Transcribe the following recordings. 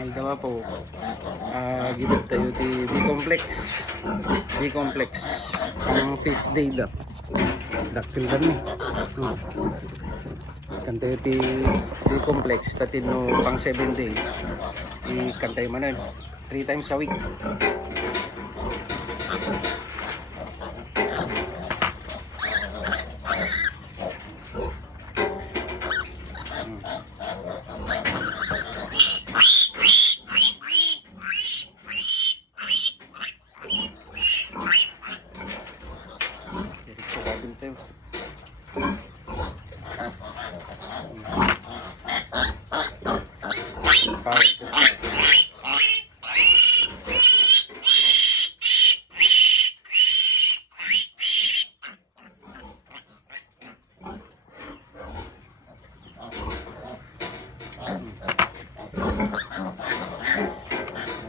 Maldawa po. Gidad tayo ti B-complex. B-complex. Ang 5th day da. Daktil ba ni? Kantay ti B-complex. Tatin no pang 7 day. Kantay manan. 3 times a week.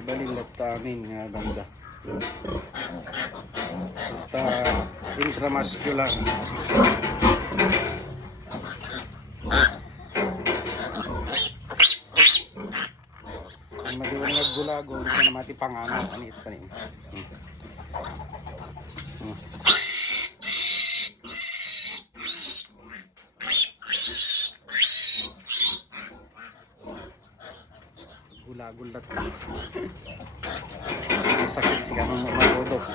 Nabalilat amin nga banda. Basta intramuscular. Ang madiwan nga gulago, hindi na mati pangano. Ano ito kanin? Gulagulat. Ang sakit siya ng magodok.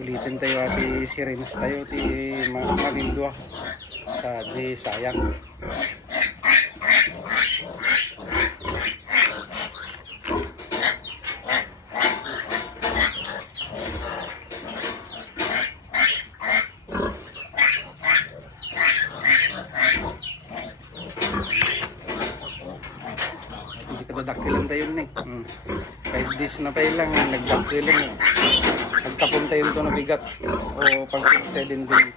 Ulitin tayo ati sirens tayo ti magindwa sa di sayang. Hindi ka dadakilan tayo ni. 5 days na pa lang nagdakilan eh. Nagtapon tayo ito na bigat o pag 7 din.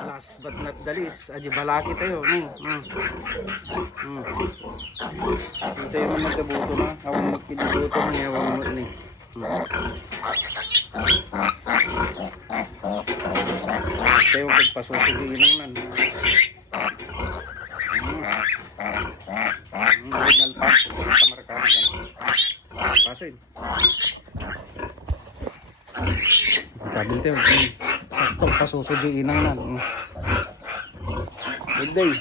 Last but not the least, aji balaki tayo ni. Ito yung magkabuto na, awang magkibuto na awang mo ni. Ito yung pagpasusigin lang nan. Original pass, kamar ka na. Pasoin. Kabil tayo. Saktong pasusugiin lang nan. Good day.